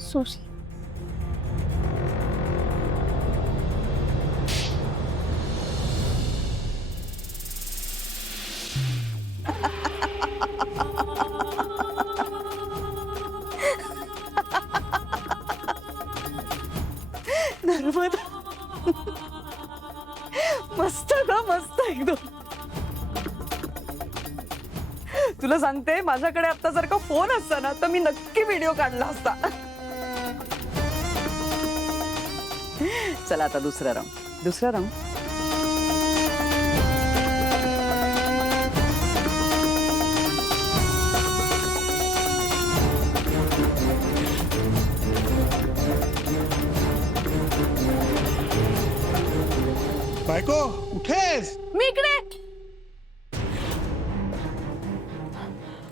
Sorry. Narmada मस्त ग मस्त एकदम. तुला सांगते माझ्याकडे आता जर का फोन असता ना तर मी नक्की व्हिडिओ काढला असता. चला आता दुसरा राऊंड. बायको उठेस. मी इकडे.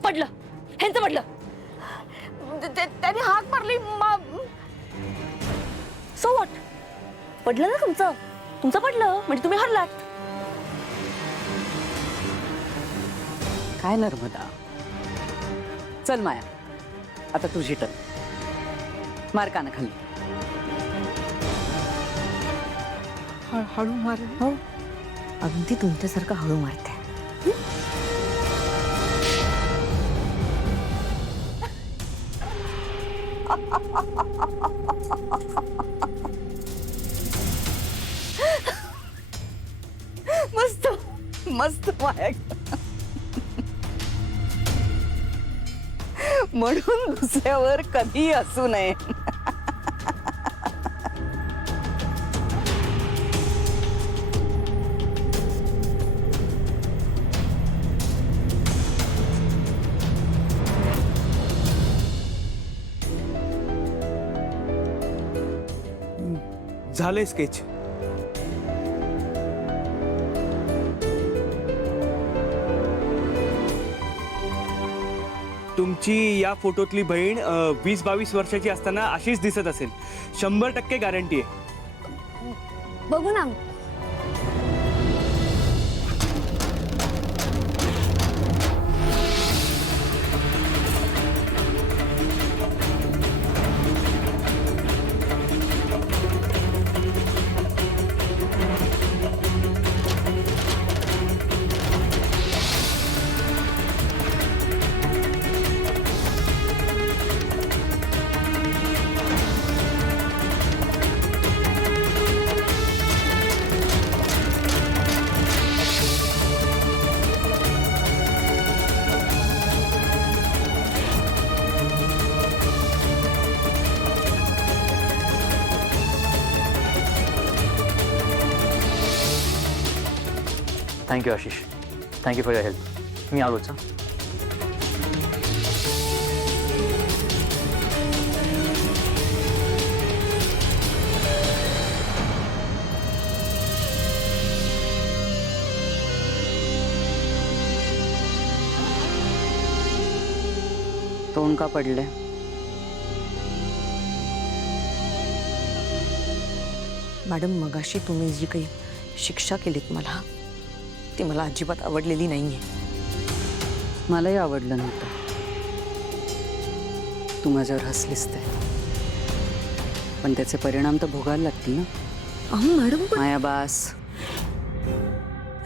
पडलं, ह्यांचं पडलं. त्याने हाक मारली. So what? पडलं ना तुमचं पडलं म्हणजे तुम्ही हरलात. काय नर्मदा, चल माया आता तुझी टर्न. मार काना खाली. हळू मार. हो, अगदी तुमच्यासारखं हळू मारते. मस्त मस्त माया. म्हणून दुसऱ्यावर कधी असू नये. झालंय स्केच. तुमची या फोटोतली बहीण 20-22 वर्षाची असताना अशीच दिसत असेल. 100% गॅरंटी आहे. बघू ना. Thank you Ashish. Thank you for your help. मी आलोच. तोंड का पडले? मॅडम, मगाशी तुम्ही जी काही शिक्षा केलीत मला, ती मला अजिबात आवडलेली नाहीये. मलाही आवडलं नव्हतं. तू माझ्यावर हसलीस ते, पण त्याचे परिणाम तर भोगायला लागतील ना. अहो मॅडम, पण माया बास.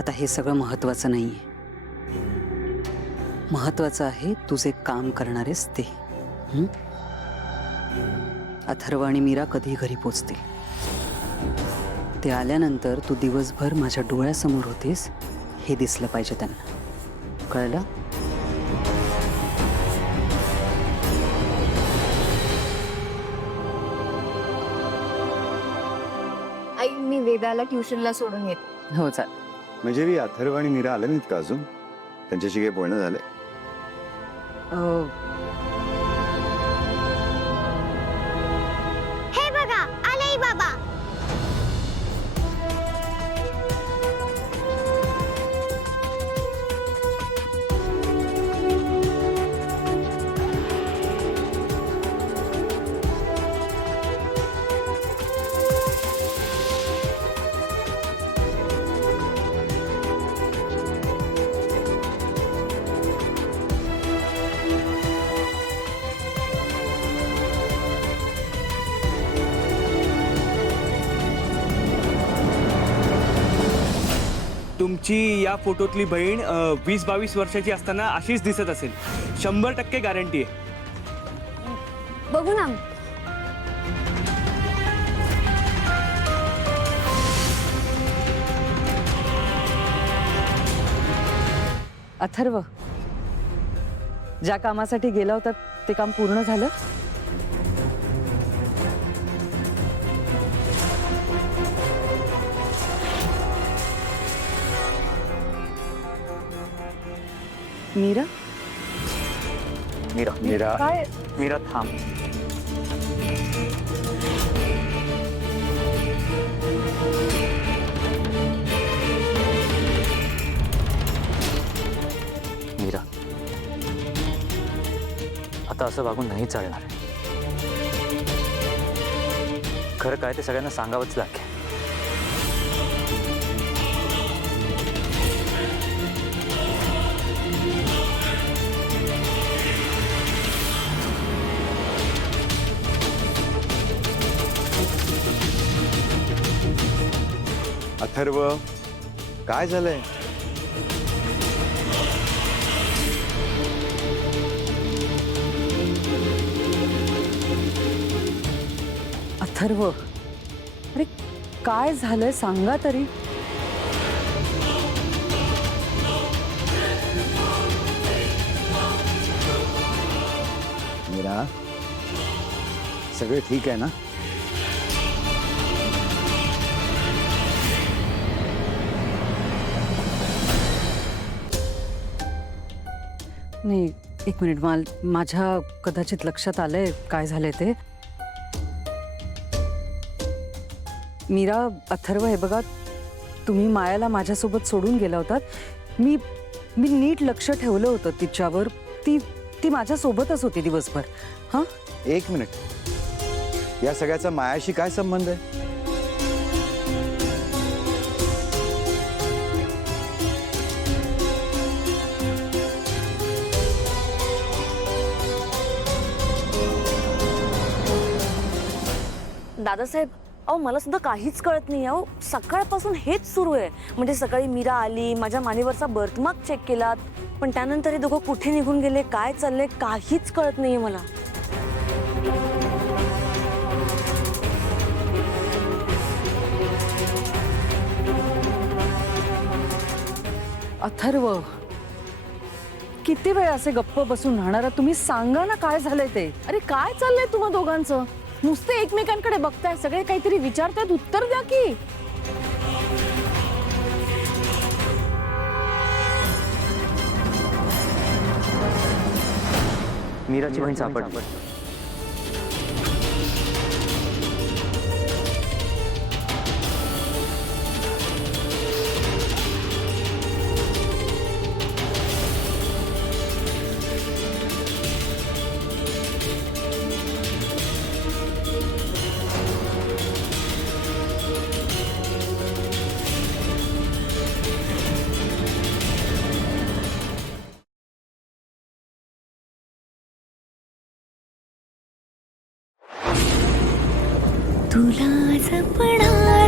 आता हे सगळं महत्वाचं नाहीये. महत्वाचं आहे तुझे काम करणारेस ते. अथर्व आणि मीरा कधी घरी पोचतील. ते आल्यानंतर तू दिवसभर माझ्या डोळ्यासमोर होतीस हे दिसलं पाहिजे त्यांना. कळलं? आई, मी वेदाला ट्युशनला सोडून येते. हो चाल. म्हणजे मी अथर्व आणि मीरा आले नाहीत का अजून? त्यांच्याशी काही बोलणं झालंय? हे बघा, आले बाबा. तुमची या फोटोतली बहीण 20-22 वर्षाची असताना अशीच दिसत असेल. 100% गॅरंटी आहे. बघू ना. अथर्व, ज्या कामासाठी गेला होता ते काम पूर्ण झालं? मीरा, मीरा मीरा काय? मीरा थांब. मीरा, आता असं वागून नाही चालणार. खरं काय ते सगळ्यांना सांगावंच लागेल. अथर्व, काय झालंय? अथर्व, अरे काय झालंय सांगा तरी. मीरा, सगळे ठीक आहे ना? नाही, एक मिनिट, माझ्या कदाचित लक्षात आलंय काय झालंय ते. मीरा, अथर्व, हे बघा, तुम्ही मायाला माझ्यासोबत सोडून गेला होतात. मी नीट लक्ष ठेवलं होतं तिच्यावर. ती माझ्यासोबतच होती दिवसभर. हां, एक मिनिट, या सगळ्याचा मायाशी काय संबंध आहे? दादासाहेब, अहो मला सुद्धा काहीच कळत नाही. अहो सकाळपासून हेच सुरू आहे. म्हणजे सकाळी मीरा आली, माझ्या मानेवरचा बर्थमार्क चेक केला, पण त्यानंतर हे दोघं कुठे निघून गेले, काय चाललंय, काहीच कळत नाहीये मला. अथर्व, किती वेळ असे गप्प बसून राहणार? तुम्ही सांगा ना काय झालंय ते. अरे काय चाललंय तुम्हा दोघांचं? नुसते एकमेकांकडे बघताय, सगळे काहीतरी विचारतायत, उत्तर द्या की. मीराची बहीण सापडली. तुला जपणार